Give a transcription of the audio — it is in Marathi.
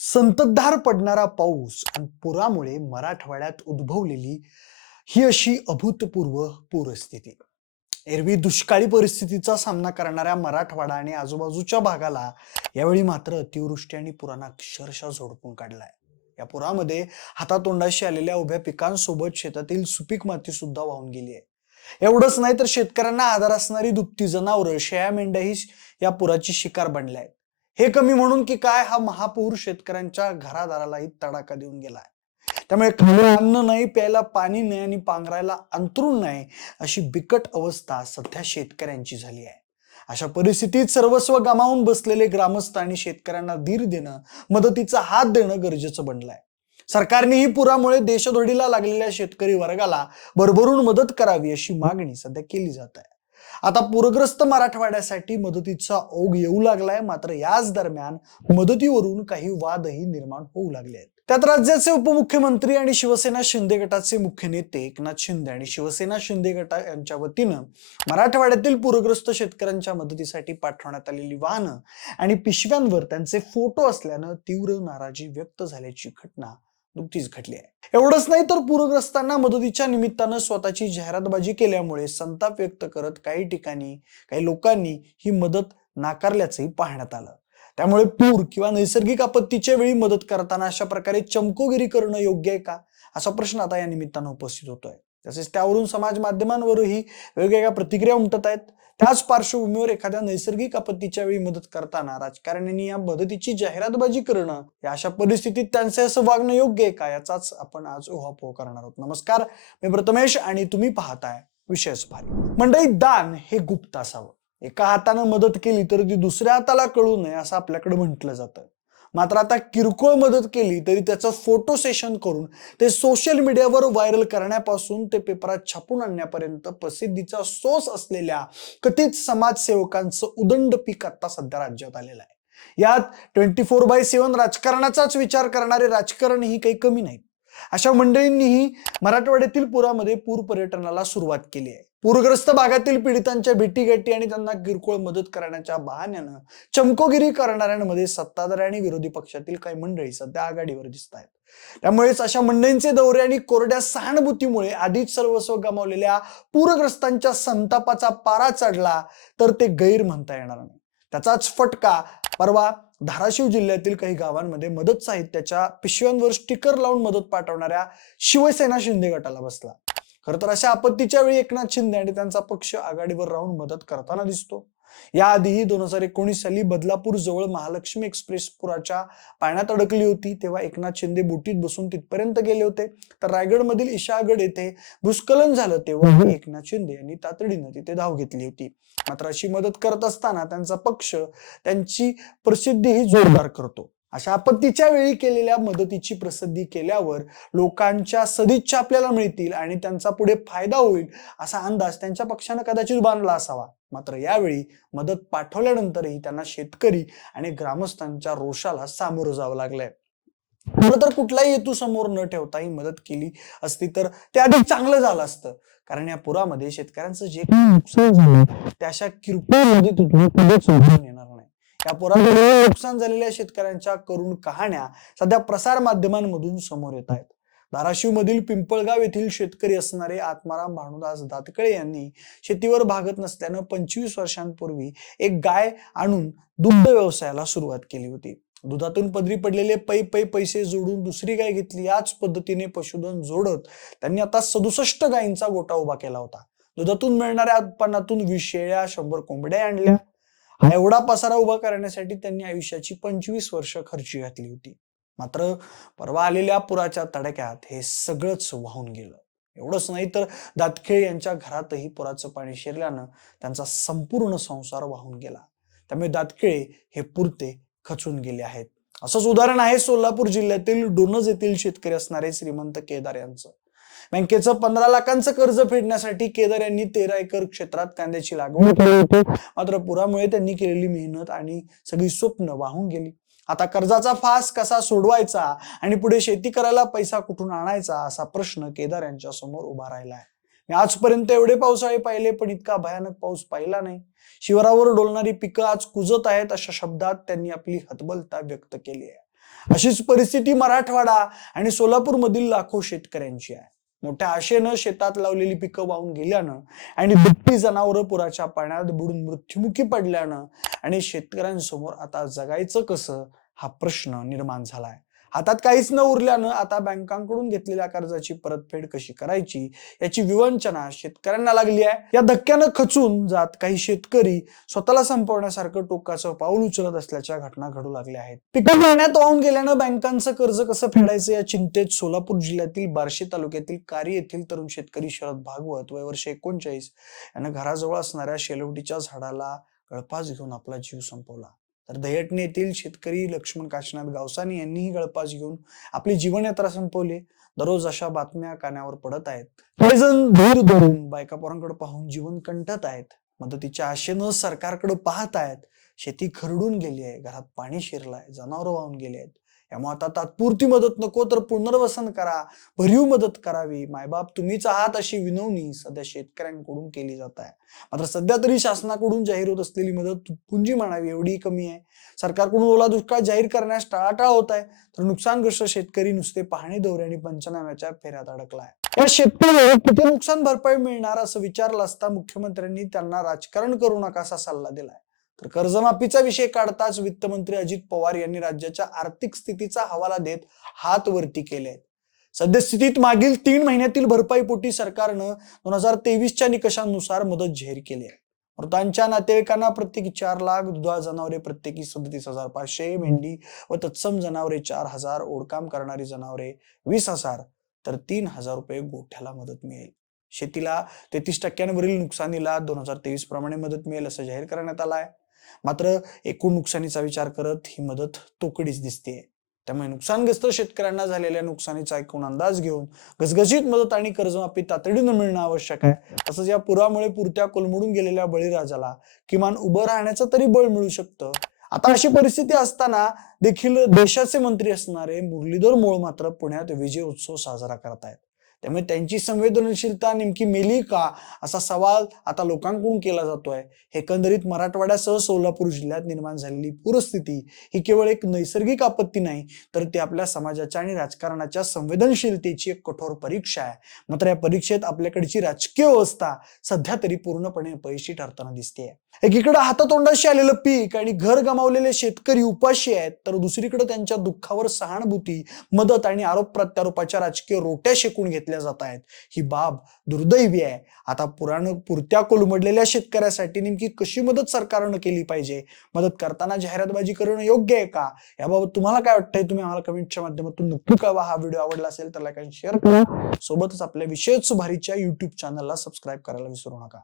संततधार पडणारा पाऊस आणि पुरामुळे मराठवाड्यात उद्भवलेली ही अशी अभूतपूर्व पूरस्थिती. एरवी दुष्काळी परिस्थितीचा सामना करणाऱ्या मराठवाडा आणि आजूबाजूच्या भागाला यावेळी मात्र अतिवृष्टी आणि पुराना अक्षरशः झोडपून काढलाय. या पुरामध्ये हातातोंडाशी आलेल्या उभ्या पिकांसोबत शेतातील सुपीक माती सुद्धा वाहून गेली आहे. एवढंच नाही तर शेतकऱ्यांना आधार असणारी दुभती जनावरं शेळ्या मेंढ्याही या पुराची शिकार बनल्या आहेत. हे कमी म्हणून की काय हा महापूर शेतकऱ्यांच्या घरादारालाही तडाखा देऊन गेलाय. त्यामुळे खायला अन्न नाही प्यायला पाणी नाही आणि पांघरायला अंतरून नाही अशी बिकट अवस्था सध्या शेतकऱ्यांची झाली आहे. अशा परिस्थितीत सर्वस्व गमावून बसलेले ग्रामस्थ आणि शेतकऱ्यांना धीर देणं मदतीचा हात देणं गरजेचं बनलंय. सरकारनेही पुरामुळे देशदोडीला लागलेल्या शेतकरी वर्गाला भरभरून मदत करावी अशी मागणी सध्या केली जात आहे. आता पूरग्रस्त मराठवाड्यासाठी मदतीचा ओघ येऊ लागलाय. मात्र याच दरम्यान मदतीवरून काही वादही निर्माण होऊ लागले आहेत. त्यात राज्याचे उपमुख्यमंत्री आणि शिवसेना शिंदे गटाचे मुख्य नेते एकनाथ शिंदे आणि शिवसेना शिंदे गटा यांच्या वतीनं मराठवाड्यातील पूरग्रस्त शेतकऱ्यांच्या मदतीसाठी पाठवण्यात आलेली वाहनं आणि पिशव्यांवर त्यांचे फोटो असल्यानं तीव्र नाराजी व्यक्त झाल्याची घटना नुकतीच घडली आहे. एवढंच नाही तर पूरग्रस्तांना मदतीच्या निमित्तानं स्वतःची जाहिरातबाजी केल्यामुळे संताप व्यक्त करत काही ठिकाणी काही लोकांनी ही मदत नाकारल्याचंही पाहण्यात आलं. त्यामुळे पूर किंवा नैसर्गिक आपत्तीच्या वेळी मदत करताना अशा प्रकारे चमकोगिरी करणं योग्य आहे का? असा प्रश्न आता या निमित्तानं उपस्थित होतोय. तसेच त्यावरून समाज माध्यमांवरही वेगवेगळ्या प्रतिक्रिया उमटत आहेत. त्याच पार्श्वभूमीवर एखाद्या नैसर्गिक आपत्तीच्या वेळी मदत करताना राजकारण्यांनी या मदतीची जाहिरातबाजी करणं या अशा परिस्थितीत त्यांचे असं वागणं योग्य आहे का? याचाच आपण आज उहापोह करणार आहोत. नमस्कार मी प्रथमेश आणि तुम्ही पाहताय विशेष भारी मंडळी दान हे गुप्त असावं. एका हातानं मदत केली तर ती दुसऱ्या हाताला कळू नये असं आपल्याकडे म्हटलं जातं. मात्र आता किरकोळ मदत केली तरी त्याचं फोटो सेशन करून ते सोशल मीडियावर व्हायरल करण्यापासून ते पेपरात छापून आणण्यापर्यंत प्रसिद्धीचा सोस असलेल्या कथित समाजसेवकांचं उदंड पीक आता सध्या राज्यात आलेलं आहे. यात ट्वेंटी फोर बाय सेव्हन राजकारणाचाच विचार करणारे राजकारण ही काही कमी नाहीत. अशा मंडळींनीही मराठवाड्यातील पुरामध्ये पूर पर्यटनाला सुरुवात केली आहे. पूरग्रस्त भागातील पीडितांच्या भेटीगाठी आणि त्यांना किरकोळ मदत करण्याच्या बहाण्यानं चमकोगिरी करणाऱ्यांमध्ये सत्ताधारी आणि विरोधी पक्षातील काही मंडळी सध्या आघाडीवर दिसत आहेत. त्यामुळेच अशा मंडळींचे दौरे आणि कोरड्या सहानुभूतीमुळे आधीच सर्वस्व गमावलेल्या पूरग्रस्तांच्या संतापाचा पारा चढला तर ते गैर म्हणता येणार नाही. त्याचाच फटका परवा धाराशिव जिल्ह्यातील काही गावांमध्ये मदत साहित्याच्या पिशव्यांवर स्टिकर लावून मदत पाठवणाऱ्या शिवसेना शिंदे गटाला बसला. खरं तर अशा आपत्तीच्या वेळी एकनाथ शिंदे आणि त्यांचा पक्ष आघाडीवर राहून मदत करताना दिसतो. याआधीही दोन हजार एकोणीस साली बदलापूर जवळ महालक्ष्मी एक्सप्रेस पुराच्या पाण्यात अडकली होती. तेव्हा एकनाथ शिंदे बोटीत बसून तिथपर्यंत गेले होते. तर रायगडमधील ईशागड येथे भूस्खलन झालं तेव्हा एकनाथ शिंदे यांनी तातडीनं तिथे धाव घेतली होती. मात्र अशी मदत करत असताना त्यांचा पक्ष त्यांची प्रसिद्धीही जोरदार करतो. अशा आपत्तीच्या वेळी केलेल्या मदतीची प्रसिद्धी केल्यावर लोकांच्या सदिच्छा आपल्याला मिळतील आणि त्यांचा पुढे फायदा होईल असा अंदाज त्यांच्या पक्षानं कदाचित बांधला असावा. मात्र यावेळी मदत पाठवल्यानंतरही त्यांना शेतकरी आणि ग्रामस्थांच्या रोषाला सामोरं जावं लागलंय. खरं तर कुठलाही हेतू समोर न ठेवता ही मदत केली असती तर ते अधिक चांगलं झालं असतं. कारण या पुरामध्ये शेतकऱ्यांचं जे काही नुकसान झालं. ते अशा किरकोळ मदतीतून कधीच येणार नाही या पुरामध्ये नुकसान झालेल्या शेतकऱ्यांच्या करून कहाण्या सध्या प्रसार माध्यमांमधून समोर येत आहेत. धाराशिव मधील पिंपळगाव येथील शेतकरी असणारे आत्माराम भानुदास दातकळे यांनी शेतीवर भागत नसल्यानं पंचवीस वर्षांपूर्वी एक गाय आणून दुग्ध व्यवसायाला सुरुवात केली होती. दुधातून पदरी पडलेले पै पै पैसे जोडून दुसरी गाय घेतली याच पद्धतीने पशुधन जोडत त्यांनी आता सदुसष्ट गायींचा गोटा उभा केला होता. दुधातून मिळणाऱ्या उत्पन्नातून वीस शेळ्या शंभर कोंबड्या आणल्या. हा एवढा पसारा उभा करण्यासाठी त्यांनी आयुष्याची पंचवीस वर्ष खर्ची घातली होती. मात्र परवा आलेल्या पुराच्या तडाक्यात हे सगळंच वाहून गेलं. एवढंच नाही तर दातखेळ यांच्या घरातही पुराचं पाणी शिरल्यानं त्यांचा संपूर्ण संसार वाहून गेला. त्यामुळे दातखेळे हे पुरते खचून गेले आहेत. असंच उदाहरण आहे सोलापूर जिल्ह्यातील डोनज येथील शेतकरी असणारे श्रीमंत केदार यांचं. बँकेचं पंधरा लाखांचं कर्ज फेडण्यासाठी केदार यांनी तेरा एकर क्षेत्रात कांद्याची लागवड केली होती. मात्र पुरामुळे त्यांनी केलेली मेहनत आणि सगळी स्वप्न वाहून गेली. आता कर्जाचा फास कसा सोडवायचा आणि पुढे शेती करायला पैसा कुठून आणायचा असा प्रश्न केदार यांच्या समोर उभा राहिला आहे मी आजपर्यंत एवढे पावसाळे पाहिले पण इतका भयानक पाऊस पाहिला नाही. शिवरावर डोलणारी पिकं आज कुजत आहेत अशा शब्दात त्यांनी आपली हतबलता व्यक्त केली आहे. अशीच परिस्थिती मराठवाडा आणि सोलापूरमधील लाखो शेतकऱ्यांची आहे. मोठ्या आशेनं शेतात लावलेली पिकं वाहून गेल्यानं आणि दुप्पी जनावरं पुराच्या पाण्यात बुडून मृत्युमुखी पडल्यानं आणि शेतकऱ्यांसमोर आता जगायचं कसं हा प्रश्न निर्माण झालाय. हातात काहीच न उरल्यानं आता बँकांकडून घेतलेल्या कर्जाची परतफेड कशी करायची याची विवंचना शेतकऱ्यांना लागली आहे. या धक्क्यानं खचून जात काही शेतकरी स्वतःला संपवण्यासारखं टोकाचं पाऊल उचलत असल्याच्या घटना घडू लागल्या आहेत. पिकं पाण्यात वाहून गेल्यानं बँकांचं कर्ज कसं फेडायचं या चिंतेत सोलापूर जिल्ह्यातील बार्शी तालुक्यातील कारी येथील तरुण शेतकरी शरद भागवत वय वर्ष एकोणचाळीस. यानं घराजवळ असणाऱ्या शेलवटीच्या झाडाला गळपास घेऊन आपला जीव संपवला. तर दह्यटणे येथील शेतकरी लक्ष्मण काशीनाथ गावसानी यांनीही गळपास घेऊन आपली जीवनयात्रा संपवली. दररोज अशा बातम्या कानावर पडत आहेत. काही जण धूर धरून बायका पोरांकडे पाहून जीवन कंटत आहेत. मदतीच्या आशेनं सरकारकडे पाहत आहेत. शेती खरडून गेली आहे. घरात पाणी शिरलाय. जनावरं वाहून गेली आहेत. त्यामुळे आता तात्पुरती मदत नको तर पुनर्वसन करा भरीव मदत करावी. मायबाप तुम्हीच आहात अशी विनवणी सध्या शेतकऱ्यांकडून केली जात आहे. मात्र सध्या तरी शासनाकडून जाहीर होत असलेली मदत पुंजी म्हणावी एवढी कमी आहे. सरकारकडून ओला दुष्काळ जाहीर करण्यास टाळाटाळ होत आहे. तर नुकसानग्रस्त शेतकरी नुसते पाहणी दौरे आणि पंचनाम्याच्या फेऱ्यात अडकलाय या शेतकऱ्याला किती नुकसान भरपाई मिळणार असं विचारलं असता मुख्यमंत्र्यांनी त्यांना राजकारण करू नका असा सल्ला दिलाय. तर कर्जमाफीचा विषय काढताच वित्तमंत्री अजित पवार यांनी राज्याच्या आर्थिक स्थितीचा हवाला देत हात वरती केले. सद्यस्थितीत मागील तीन महिन्यातील भरपाईपोटी सरकारनं दोन हजार तेवीसच्या निकषांनुसार मदत जाहीर केली आहे. मृतांच्या नातेवाईकांना प्रत्येकी चार लाख दुधा जनावरे प्रत्येकी सदतीस हजार पाचशे मेंढी व तत्सम जनावरे चार हजार ओढकाम करणारी जनावरे वीस हजार तर तीन हजार रुपये गोठ्याला मदत मिळेल. शेतीला तेहतीस टक्क्यांवरील नुकसानीला दोन हजार तेवीस प्रमाणे मदत मिळेल असं जाहीर करण्यात आलं आहे. मात्र एकूण नुकसानीचा विचार करत ही मदत तोकडीच दिसते त्यामुळे नुकसानग्रस्त शेतकऱ्यांना झालेल्या नुकसानीचा एकूण अंदाज घेऊन गजगजीत मदत आणि कर्जमाफी तातडीनं मिळणं आवश्यक आहे. तसंच या पुरामुळे पुरत्या कोलमडून गेलेल्या बळीराजाला किमान उभं राहण्याचं तरी बळ मिळू शकतं. आता अशी परिस्थिती असताना देखील देशाचे मंत्री असणारे मुरलीधर मोळ मात्र पुण्यात विजय उत्सव साजरा करत आहेत त्यामुळे त्यांची संवेदनशीलता नेमकी मेली का? असा सवाल आता लोकांकडून केला जातोय. एकंदरीत मराठवाड्यासह सोलापूर जिल्ह्यात निर्माण झालेली पूरस्थिती ही केवळ एक नैसर्गिक आपत्ती नाही तर ती आपल्या समाजाच्या आणि राजकारणाच्या संवेदनशीलतेची एक कठोर परीक्षा आहे. मात्र या परीक्षेत आपल्याकडची राजकीय व्यवस्था सध्या तरी पूर्णपणे अपयशी ठरताना दिसते एकीकडे हातातोंडाशी आलेलं पीक आणि घर गमावलेले शेतकरी उपाशी आहेत तर दुसरीकडे त्यांच्या दुःखावर सहानुभूती मदत आणि आरोप प्रत्यारोपाच्या राजकीय रोट्या शेकून घेतल्या जात आहेत. ही बाब दुर्दैवी आहे. आता पुराण पुरत्या कोलमडलेल्या शेतकऱ्यासाठी नेमकी कशी मदत सरकारनं केली पाहिजे? मदत करताना जाहिरातबाजी करणं योग्य आहे का? याबाबत तुम्हाला काय वाटतंय? तुम्ही आम्हाला कमेंटच्या माध्यमातून नक्की कळवा. हा व्हिडिओ आवडला असेल तर लाईक आणि शेअर करा. सोबतच आपल्या विशेष सुभारीच्या युट्यूब चॅनलला सबस्क्राईब करायला विसरू नका.